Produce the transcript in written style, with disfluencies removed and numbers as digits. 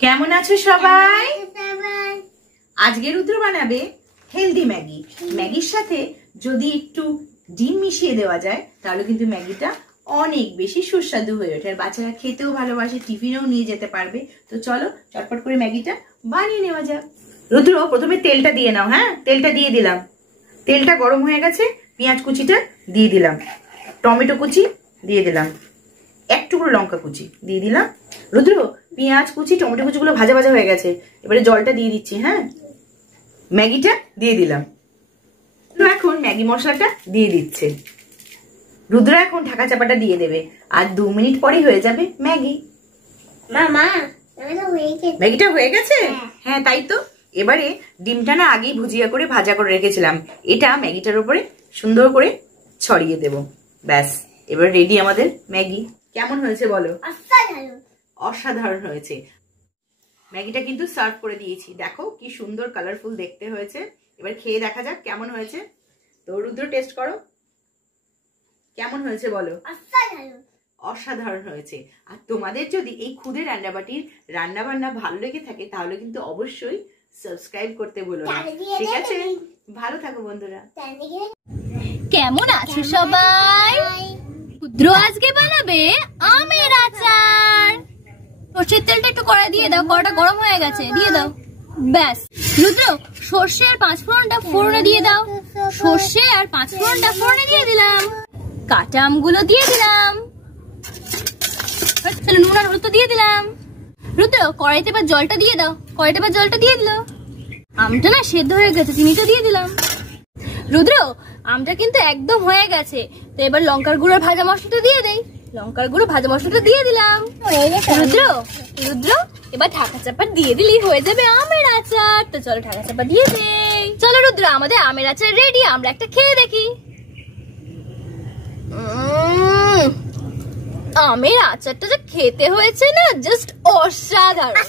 কেমন আছো সবাই? আজকে রুদ্র বানাবে হেলদি ম্যাগি। ম্যাগির সাথে যদি একটু ডিম মিশিয়ে দেওয়া যায় তাহলে কিন্তু ম্যাগিটা অনেক বেশি সুস্বাদু হয়ে ওঠে, আর বাচ্চারা খেতেও ভালোবাসে, টিফিনেও নিয়ে যেতে পারবে। তো চলো চটপট করে ম্যাগিটা বানিয়ে নেওয়া যাক। রুদ্র প্রথমে তেলটা দিয়ে নাও। হ্যাঁ, তেলটা দিয়ে দিলাম। তেলটা গরম হয়ে গেছে, পেঁয়াজ কুচিটা দিয়ে দিলাম, টমেটো কুচি দিয়ে দিলাম, এক টুকরো লঙ্কা কুচি দিয়ে দিলাম। রুদ্র পেঁয়াজ কুচি টমেটো কুচিগুলো ভাজা ভাজা হয়ে গেছে, এবারে জলটা দিয়ে দিচ্ছি। হ্যাঁ, ম্যাগিটা দিয়ে দিলাম। এখন ম্যাগি মশলাটা দিয়ে দিচ্ছে। রুদ্র এখন ঢাকা চাপাটা দিয়ে দেবে, আর 2 মিনিট পরে হয়ে যাবে ম্যাগি। ম্যাগিটা হয়ে গেছে? হ্যাঁ তাই তো। এবারে ডিমটা না আগেই ভুজিয়া করে ভাজা করে রেখেছিলাম, এটা ম্যাগিটার উপরে সুন্দর করে ছড়িয়ে দেব। ব্যাস, এবার রেডি আমাদের ম্যাগি। কেমন হয়েছে বলো? অসাধারণ হয়েছে। ম্যাগিটা কিন্তু সার্ভ করে দিয়েছি, দেখো কি সুন্দর কালারফুল দেখতে হয়েছে। এবার খেয়ে দেখা যাক কেমন হয়েছে। তো রুদ্র টেস্ট করো, কেমন হয়েছে বলো? অসাধারণ হয়েছে। আর তোমাদের যদি এই খুদে রান্নাবাটির রান্না বান্না ভালো লেগে থাকে তাহলে কিন্তু অবশ্যই সাবস্ক্রাইব করতে ভুলো না, ঠিক আছে? ভালো থাকো বন্ধুরা। কেমন আছো সবাই? রুদ্র আজকে বানাবে আমের আচার। সর্ষের তেলটা একটু কড়াই দিয়ে দাও, কড়াটা গরম হয়ে গেছে, দিয়ে দাও। ব্যাস রুদ্র, সর্ষে আর 5 ফোড়নটা ফোড়নে দিয়ে দাও। সর্ষে আর 5 ফোড়নটা ফোড়নে দিয়ে দিলাম, কাঁচা আমগুলো দিয়ে দিলাম, নুন আর হলুদ দিয়ে দিলাম। রুদ্র কড়াইতে এবার জলটা দিয়ে দাও, কড়াইতে এবার জলটা দিয়ে দিল। আমটা না সেদ্ধ হয়ে গেছে, চিনিটা দিয়ে দিলাম। রুদ্র আমটা কিন্তু একদম হয়ে গেছে, তো এবার লঙ্কার গুঁড়ো ভাজা মশলাটা দিয়ে দেই। লঙ্কার গুঁড়ো ভাজা মশলাটা দিয়ে দিলাম। রুদ্র রুদ্র এবার ঢাকা চাপা দিয়ে দিলেই হয়ে যাবে আমের আচার। তো চলো ঢাকা চাপা দিয়ে দেই। চলো রুদ্র, আমাদের আমের আচার রেডি, আমরা একটা খেয়ে দেখি। আমের আচারটা যে খেতে হয়েছে না, জাস্ট অসাধারণ।